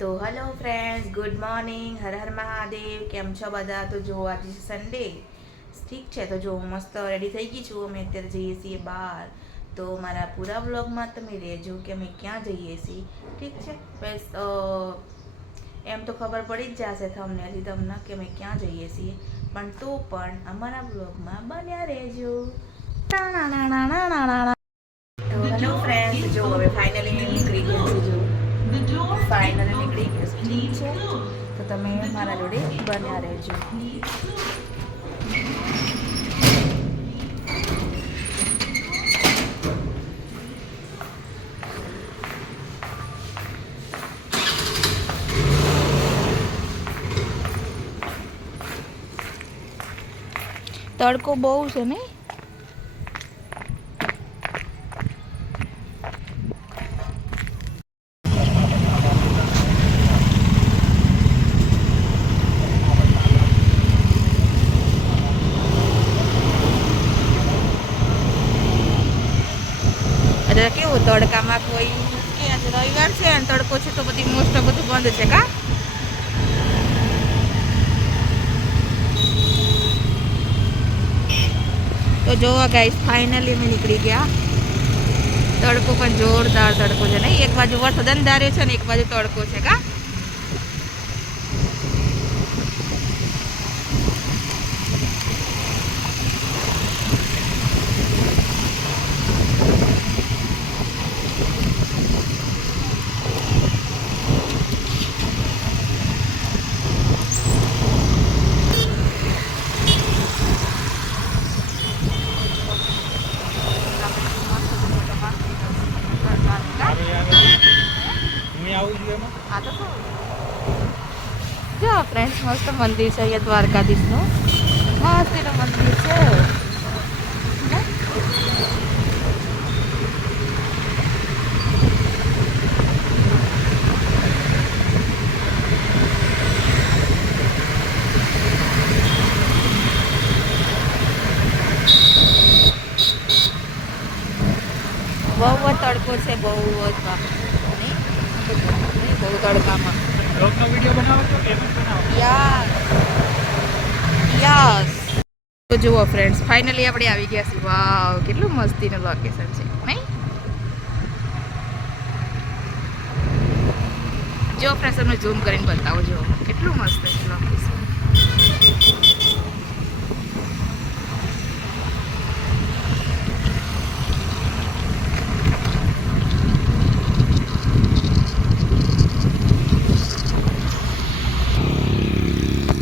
તો hello friends, good morning, Har Har Mahadev. કેમ છો બધા? તો જો આજે સન્ડે ઠીક છે. તો જો હું મસ્ત રેડી થઈ ગઈ છું. અમે અત્યારે જઈએ છીએ બહાર. તો મારા પૂરા વ્લોગમાં તમે રહેજો કે અમે ક્યાં જઈએ છીએ. ઠીક છે. બસ એમ તો ખબર પડી જ જશે થંબનેલથી તમને કે અમે ક્યાં જઈએ છીએ, પણ તો પણ અમારા વ્લોગમાં બન્યા રહેજો. તો હેલો ફ્રેન્ડ્સ, જો હવે ફાઇનલી નીકળી ગયા છે. જો ફાઇનલી નીકળી ગયા છે. ઠીક છે. તો તમે મારા જોડે બન્યા રહેજો. તડકો બહુ છે ને. અત્યારે કેવું તડકામાં કોઈ કે આજે રવિવાર છે અને તડકો છે તો બધી મોસ્ટ બધું બંધ છે કા. તો જોવા ગાઈસ, ફાઇનલી અમે નીકળી ગયા. તડકો પણ જોરદાર તડકો છે નહીં. એક બાજુ વરસાદ અંધારે છે ને એક બાજુ તડકો છે કા. જો ફ્રેન્ડ્સ, મસ્ત મંદિર છે અહીંયા દ્વારકાધીશનું. મસ્ત એનું મંદિર છે. બહુ જ તડકો છે, બહુ જ બહુ તડકામાં. યસ. તો જુઓ ફ્રેન્ડ્સ, ફાઇનલી આપણે આવી ગયા છીએ. વાવ, કેટલું મસ્તીનું લોકેશન છે નહીં? જો ફ્રેન્ડ્સ, તમને ઝૂમ કરીને બતાવો. જો કેટલું મસ્ત છે લોકેશન.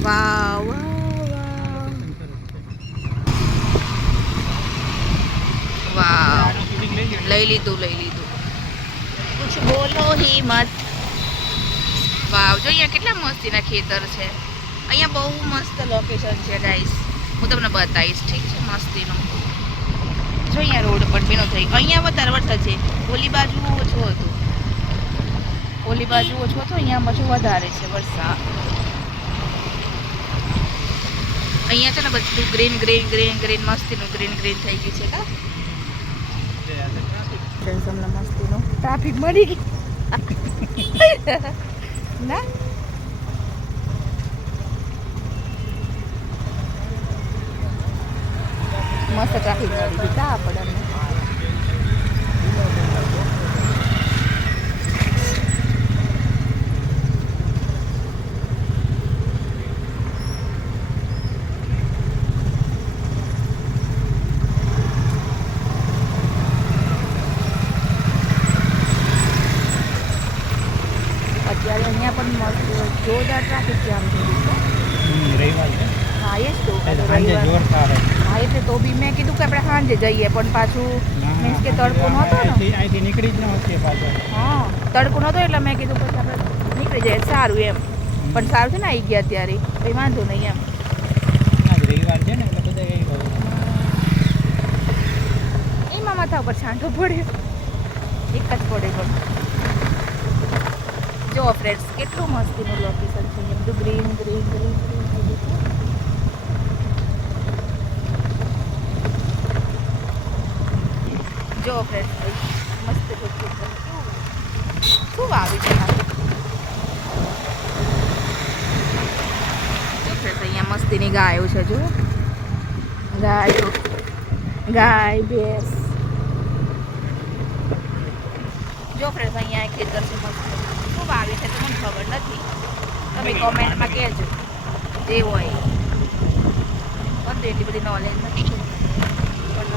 વાવ વાવ. લઈ લીધું. કુછ બોલો હી મત. વાવ, જો અહીંયા કેટલા મસ્તીના ખેતર છે. અહીંયા બહુ મસ્ત લોકેશન છે ગાઈસ. હું તમને બતાવીશ, ઠીક છે? મસ્તીનું. જો અહીંયા રોડ પણ ભીનો થઈ. અહીંયા વધારે વરસાદ છે. ઓલી બાજુ ઓછો હતો, અહીંયા પાછું વધારે છે વરસાદ. અહીંયા છે ને બધું ગ્રીન મસ્તીનું ગ્રીન થઈ ગયું છે કા. મસ્તીનું ટ્રાફિક મળી ગઈ ના. મસ્ત ટ્રાફિક મળી ગઈ કા આપણને. અત્યારે અહીંયા પણ જોરદાર ટ્રાફિક જામ થઈ ગયું છે. હા, એ જ તો. હા, એટલે તો બી મેં કીધું કે આપણે સાંજે જઈએ, પણ પાછું મીન્સ કે તડકો નહોતો ને. નીકળી જ ન શકીએ પાછો. હા, તડકો નહોતો એટલે મેં કીધું પછી આપણે નીકળી જાય સારું એમ. પણ સારું છે ને આવી ગયા ત્યારે, કંઈ વાંધો નહીં એમ. રવિવાર છે ને એટલે બધા એમાં માથા ઉપર છાંટો પડે, એક જ પડે. પણ જો ફ્રેન્ડ્સ, કેટલું મસ્તીનું લોકેશન છે. બધું ગ્રીન. જો ફ્રેન્ડ્સ, મસ્ત શું વાવી છે. ગાયો છે જો, ગાયો, ગાય ભેંસ. જો ફ્રેન્ડ્સ અહીંયા એક ખેતર છે મસ્ત, શું વાવી છે તો મને ખબર નથી, તમે કોમેન્ટમાં કહેજો જે હોય. પણ તો એટલી બધી નોલેજ નથી પણ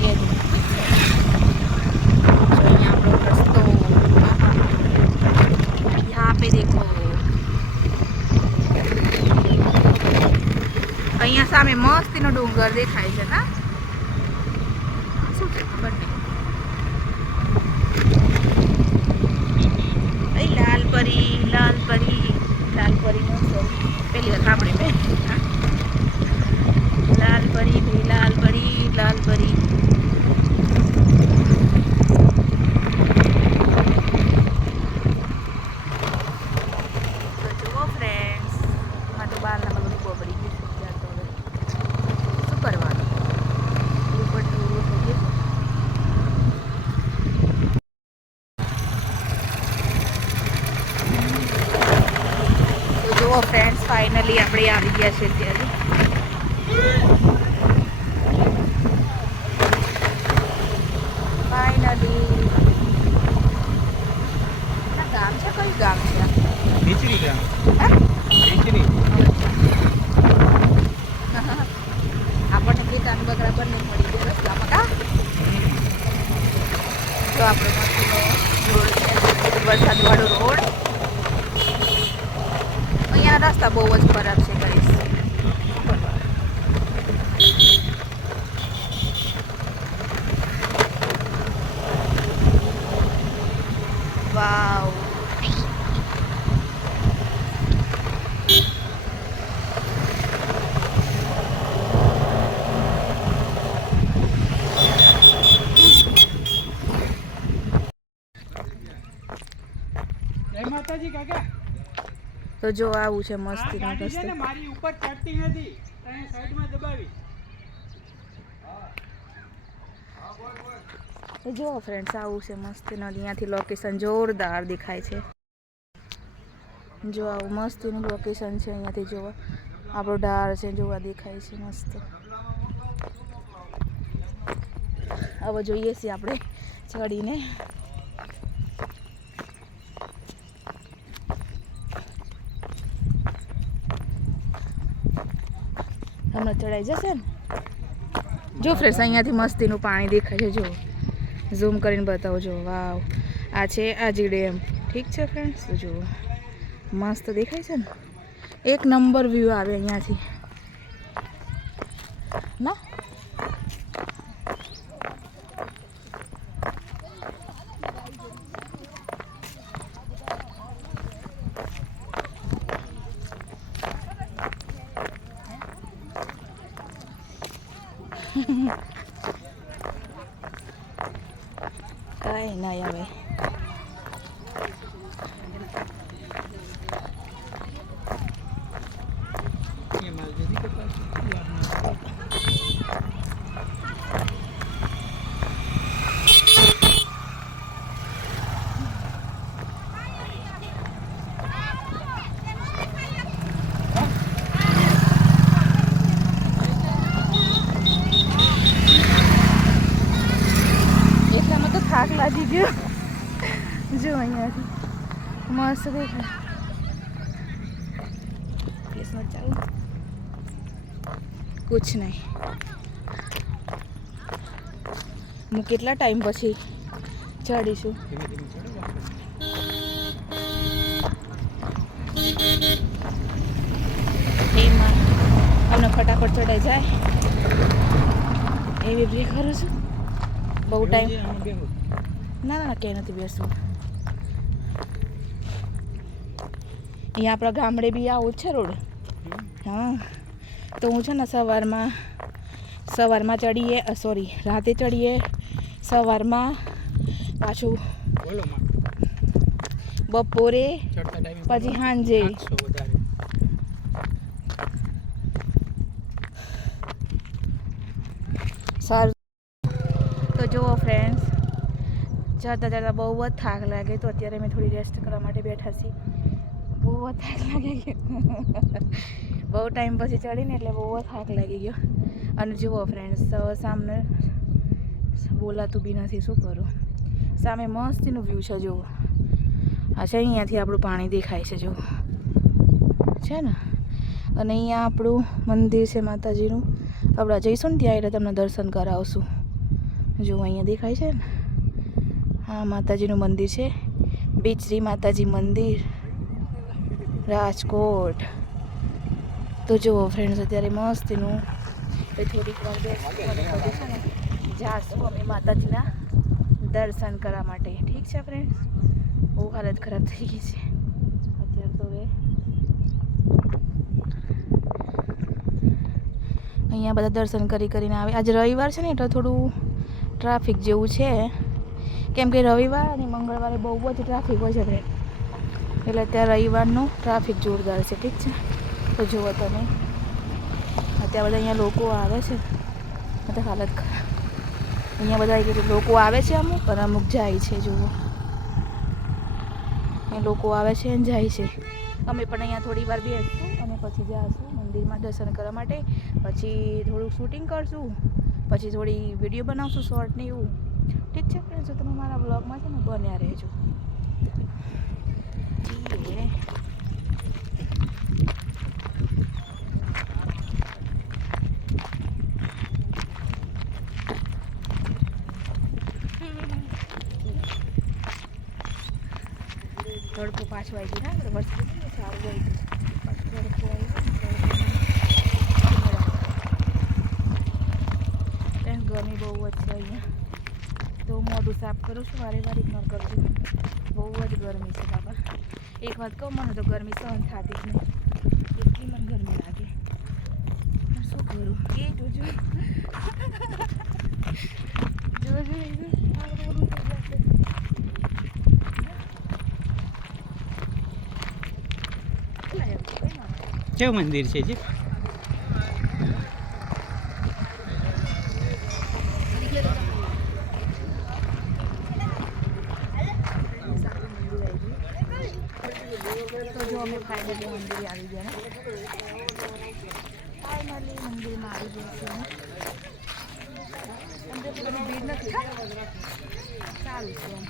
કહેજો. તો અહીંયા આપણો રસ્તો, यहाँ पे देखो, અહીંયા સામે મસ્તીનો ડુંગર દેખાય છે ના, શું છે ખબર નહીં. લાલ પરી, લાલ પરી, લાલ પરીનો પહેલી વાર સાંભળી મેં. લાલ પરી ભી, લાલ પરી, લાલ પરી. તો જુઓ ફ્રેન્ડ્સ, માં તો બહારના બધું બગડી ગયું છે ત્યાં તો હવે શું કરવાનું, ઉપર પૂરું થઈ ગયું. જુઓ ફ્રેન્ડ્સ, ફાઇનલી આપણે આવી ગયા છે ત્યારે. ફાઇનલી ગામ છે, કયું ગામ છે? ખીચડી ગામ. હા? ખીચડી. આપણને ખેતાનું બરાબર નહીં મળી ગયું રસ્તામાં કા. તો આપણો મસ્તીનો રોડ છે, વરસાદવાળો રોડ. અહીંયાના રસ્તા બહુ જ ખરાબ છે ગાઈસ. વાવ, જય માતાજી કાકા. તો જો આવું છે આ મસ્તીનો ગાડી છે રસ્તો. ને મારી ઉપર ચડતી નથી, ત્યાં સાઈડમાં દબાવી. એ જુઓ ફ્રેન્ડ્સ, આવું છે મસ્તીનું. અહીંયાથી લોકેશન જોરદાર દેખાય છે. જો આવું મસ્તીનું લોકેશન છે અહીંયાથી જોવા. આપણો ઢાળ છે જોવા દેખાય છે મસ્ત. હવે જોઈએ છીએ આપણે ચડીને. હમણાં ચડાઈ જશે ને. જો ફ્રેન્ડ્સ, અહીંયાથી મસ્તીનું પાણી દેખાય છે. જો ઝૂમ કરીને બતાવો. જો વાવ, આ છે આજી ડેમ. ઠીક છે ફ્રેન્ડ્સ, તો જુઓ મસ્ત દેખાય છે ને, એક નંબર વ્યૂ આવે અહીંયાથી ના. કાંઈ ના આવે. ये माल दीदी के पास है, ये अपना એટલામાં તો થાક લાગી ગયો. જો અહીંયાથી મસ્ત દેખાય. કેસમાં ચાલુ કુછ નહીં. હું કેટલા ટાઈમ પછી ચડીશું. धीमे धीमे चढ़ो. એમાં અમને ફટાફટ ચડાઈ જાય એવી બ્રેક કરું છું. બહુ ટાઈમ ના ના ક્યાંય નથી બેસવું. અહીંયા આપણા ગામડે બી આવું જ છે રોડ. હા, તો હું છે ને સવારમાં ચડીએ, સોરી રાતે ચડીએ, સવારમાં પાછું बोलो माँ. બપોરે, चढ़ता टाइम પછી સાંજે. સારું. તો જુઓ ફ્રેન્ડ્સ, ચડતા ચડતા બહુ જ થાક લાગે, તો અત્યારે મેં થોડી રેસ્ટ કરવા માટે બેઠા છીએ. બહુ જ થાક લાગે બહુ ટાઈમ પછી ચડીને એટલે બહુ જ થાક લાગી ગયો. અને જુઓ ફ્રેન્ડ્સ, સામે બોલાતું બી નથી, શું કરું. સામે મસ્તીનું વ્યૂ છે જુઓ. અચ્છા, અહીંયાથી આપણું પાણી દેખાય છે જુઓ, છે ને. અને અહીંયા આપણું મંદિર છે માતાજીનું. આપણે જઈશું ને ત્યાં એટલે તમને દર્શન કરાવશું. જુઓ અહીંયા દેખાય છે ને, હા માતાજીનું મંદિર છે, બિચરી માતાજી મંદિર, રાજકોટ. તો જુઓ ફ્રેન્ડ્સ, અત્યારે મસ્તીનું થોડીક વાર બેસીને જાશું અમે માતાજીના દર્શન કરવા માટે. ઠીક છે ફ્રેન્ડ્સ, બહુ હાલત ખરાબ થઈ ગઈ છે અત્યારે તો. હવે અહીંયા બધા દર્શન કરીને આવે. આજે રવિવાર છે ને એટલે થોડું ટ્રાફિક જેવું છે, કેમ કે રવિવાર અને મંગળવારે બહુ જ ટ્રાફિક હોય છે ફ્રેન્ડ. એટલે અત્યારે રવિવારનું ટ્રાફિક જોરદાર છે. ઠીક છે, તો જુઓ તમે અત્યારે બધા અહીંયા લોકો આવે છે. એટલે હાલત ખરાબ. અહીંયા બધા લોકો આવે છે અમુક, અને અમુક જાય છે. જુઓ એ લોકો આવે છે અને જાય છે. અમે પણ અહીંયા થોડી વાર બેસીશું અને પછી જઈશું મંદિરમાં દર્શન કરવા માટે. પછી થોડુંક શૂટિંગ કરશું, પછી થોડી વિડીયો બનાવશું શોર્ટ ને એવું. ઠીક છે ફ્રેન્ડ્સ, તો તમે મારા બ્લોગમાં છે ને બન્યા રહેજો. તડકો પાછો આવી ગયો ને, આપણે વરસાદ સારું ગયું. તડકો આવી ગરમી બહુ જ છે અહીંયા. તો મોઢું સાફ કરું છું, વારે વારે ઇગ્નોર કરજો. બહુ જ ગરમી છે બાપા. એક વાત કહું, મને તો ગરમી સહન થતી જ નહીં. એટલી મને ગરમી લાગે, શું કરું. એ જોજો જોજો કેવું મંદિર છે જી? તો જો અમે ફાઇનલી મંદિરે આવી ગયા ને, ફાઇનલી મંદિરમાં આવી ગયા છીએ. અંદર તો બધી ભીડ નથી, સારું છે એમ.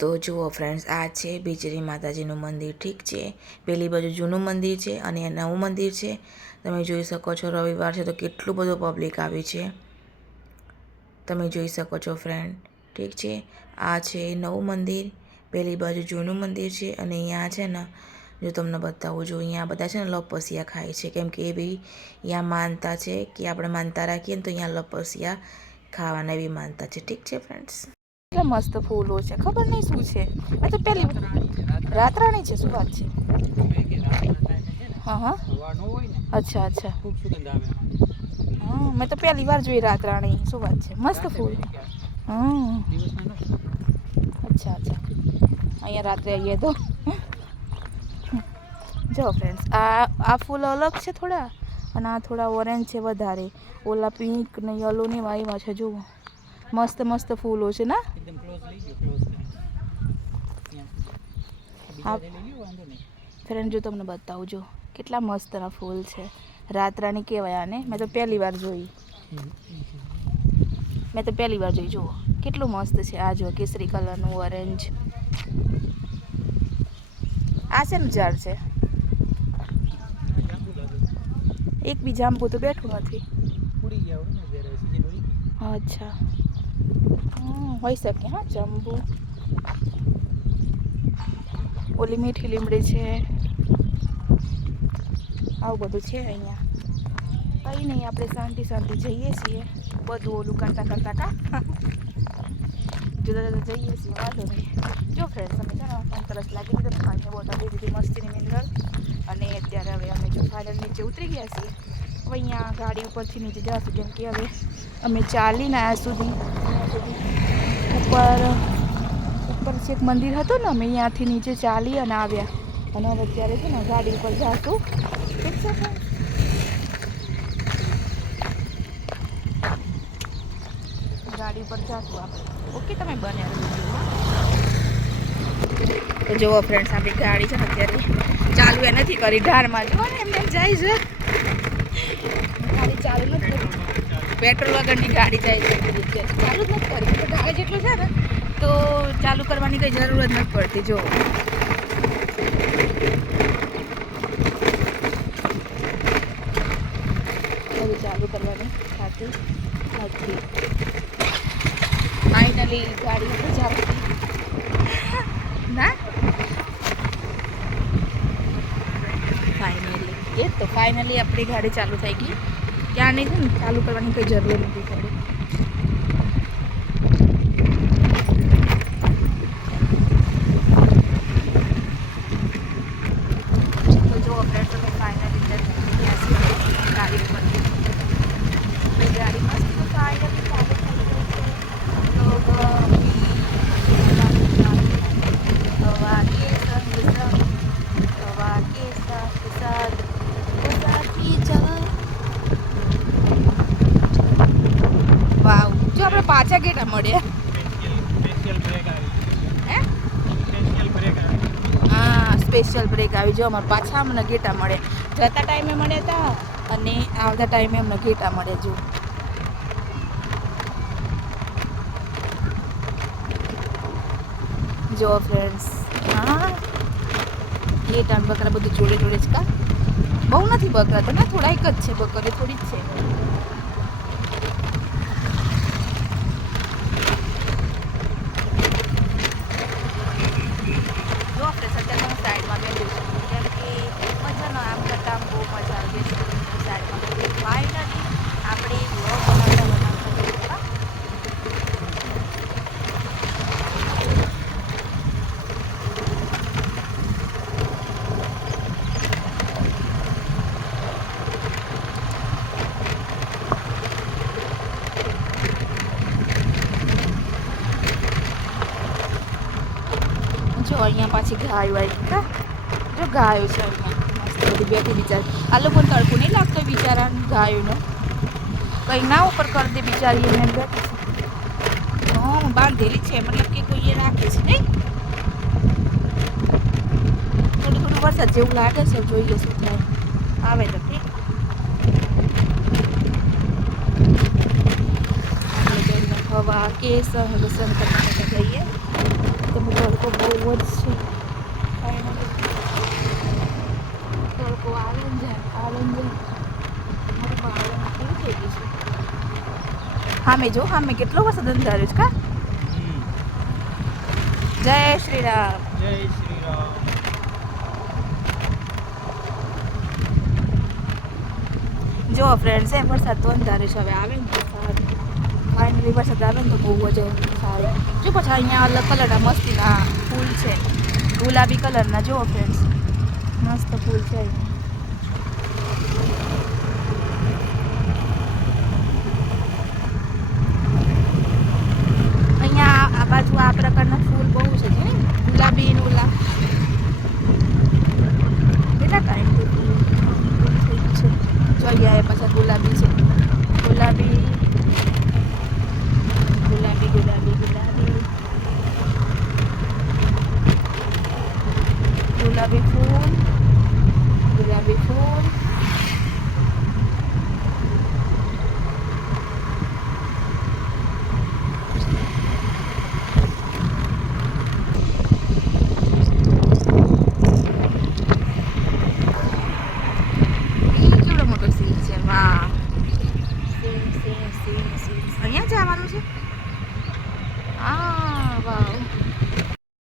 તો જુઓ ફ્રેન્ડ્સ, આ છે બિચરી માતાજીનું મંદિર. ઠીક છે, પેલી બાજુ જૂનું મંદિર છે અને આ નવું મંદિર છે. તમે જોઈ શકો છો, રવિવાર છે તો કેટલું બધું પબ્લિક આવી છે, તમે જોઈ શકો છો ફ્રેન્ડ. ઠીક છે, આ છે નવું મંદિર, પેલી બાજુ જૂનું મંદિર છે અને અહીંયા છે ને જો તમને બતાવું જો અહીંયા બધા છે ને લપસિયા ખાય છે, કેમ કે એ બી અહીંયા માનતા છે કે આપણે માનતા રાખીએ ને તો અહીંયા લપસિયા ખાવાના એવી માનતા છે. ઠીક છે ફ્રેન્ડ્સ, કેટલા મસ્ત ફૂલો છે, ખબર નહીં શું છે. મેં તો પહેલી રાતરાણી છે. શું વાત છે? હા હા, અચ્છા અચ્છા. હા, મેં તો પહેલી વાર જોઈ રાતરાણી. શું વાત છે, મસ્ત ફૂલ. હા, અચ્છા અચ્છા. અહીંયા રાત્રે આવીએ તો જો ફ્રેન્ડ્સ, આ ફૂલ અલગ છે થોડા, અને આ થોડા ઓરેન્જ છે વધારે. ઓલા પિંક ને યલો ની વાઈમાં છે. જુઓ મસ્ત મસ્ત ફૂલો છે ને. ફ્રેન્ડ જો તમને બતાવું, જો કેટલા મસ્તના ફૂલ છે. રાતરાણી કહેવાય આને. મેં તો પહેલી વાર જોઈ. જુઓ કેટલું મસ્ત છે. આ જો કેસરી કલરનું, ઓરેન્જ. આ શેનું ઝાડ છે? એક બી જાંબુ તો બેઠું નથી. અચ્છા, હોઈ શકે. હા, જાંબુ. ઓલી મીઠી લીમડી છે. આવું બધું છે અહીંયા. કંઈ નહીં, આપણે શાંતિ શાંતિ જઈએ છીએ. બધું ઓલું કરતા કરતા જુદા જુદા જઈએ છીએ. વાંધો નહીં. જો ફ્રેન્ડ્સ, અમે છે ને તરસ લાગી દીધું ને પાણી બોટલ લઈ દીધી મસ્તીની મિનરલ. અને અત્યારે હવે અમે જો ફાઇનલ નીચે ઉતરી ગયા છીએ. હવે અહીંયા ગાડી ઉપરથી નીચે જશું, કેમ કે હવે અમે ચાલીને આવ્યા સુધી ઉપર છે એક મંદિર હતું ને, અમે અહીંયાથી નીચે ચાલી અને આવ્યા. અને હવે અત્યારે છે ને ગાડી ઉપર જશું. ઠીક છે ફ્રેન્ડ્સ, ગાડી પર જશું આપણે. ઓકે, તમે બને તો જુઓ ફ્રેન્ડ્સ, આપણી ગાડી છે ને અત્યારે ચાલુ એ નથી કરી. ઢારમાં જુઓ ને એમને જાય છે. ગાડી ચાલુ નથી કરી. પેટ્રોલ વગરની ગાડી જાય છે. ચાલુ જ નથી કરી. ઢાળ જેટલું છે ને તો ચાલુ કરવાની કંઈ જરૂર જ નથી પડતી. જો બધું ચાલુ કરવાની થતી નથી. ફાઇનલી ગાડી ઉપર જાવ ના. ફાઇનલી આપણી ગાડી ચાલુ થઈ ગઈ. ત્યાં નહીં છે ને ચાલુ કરવાની કંઈ જરૂર નથી પડી. તો જો આપણે તમે ફાઇનલી ગાડી ઉપર ગાડી મસ્ત ફાઇનલી ચાલુ થઈ ગઈ છે. તો વાવ, જો આપણે પાછા ગેટા મળ્યા. હા, સ્પેશિયલ બ્રેક આવી. જો અમારે પાછા અમને ગેટા મળે. જતા ટાઈમે મળ્યા હતા અને આવતા ટાઈમે અમને ગેટા મળે. જો ફ્રેન્ડ્સ, હા ગેટા અને બકરા બધું જોડે જોડે જ કા. બહુ નથી બકરા તો ને, થોડા એક જ છે. બકરે થોડી જ છે. જો ફ્રેન્ડ્સ, અત્યારે હું સાઈડમાં બેઠું છું, કેમ કે મજા ન આમ કરતા આમ બહુ મજા આવી છે. સાઈડમાં બેઠું. ફાઇનલી આપણે વ્લોગ બનાવતા જો અહીંયા પાછી ગાયો આવી. કા જો ગાયો છે અહીંયા મસ્ત બધી બેઠી બિચારી. આ લોકોને તડકો નહીં લાગતો બિચારા ગાયોનો. કંઈ ના ઉપર કરી દે બિચારી એને અંદર. હા, બાંધેલી છે, મતલબ કે કોઈ એ રાખે છે નહીં. થોડું થોડું વરસાદ જેવું લાગે છે. જોઈએ શું થાય. આવે તો ઠીક. હવા કેસ લસણ કરતા જઈએ. તમે તડકો બહુ જ છે. તડકો આવે ને જાય. કેવી થઈ ગઈ છે. હા મેં કેટલો વરસાદ અંધાર્યો છે કા. જય શ્રી રામ. જય શ્રી રામ. જો ફ્રેન્ડ્સ એ વરસાદ તો અંધારે છે હવે આવે ને તો સારું ફાઇનલી વરસાદ આવે ને તો બહુ જ સારું જો પછી અહીંયા અલગ કલરના મસ્તીના ફૂલ છે ગુલાબી કલરના જો ફ્રેન્ડ્સ મસ્ત ફૂલ છે અહીંયા આ બાજુ આ પ્રકારના ફૂલ બહુ છે ને ગુલાબી ને ઓલા કેટલા ટાઈમથી ફૂલ થઈ ગયું છે જોઈએ આવે પાછા ગુલાબી છે ગુલાબી ગુલાબી ગુલાબી ગુલાબી ગુલાબી ફૂલ ગુલાબી ફૂલ કેવડો મોટો સીન છે વાહ સીન સીન સીન સીન અહીંયા જવાનું છે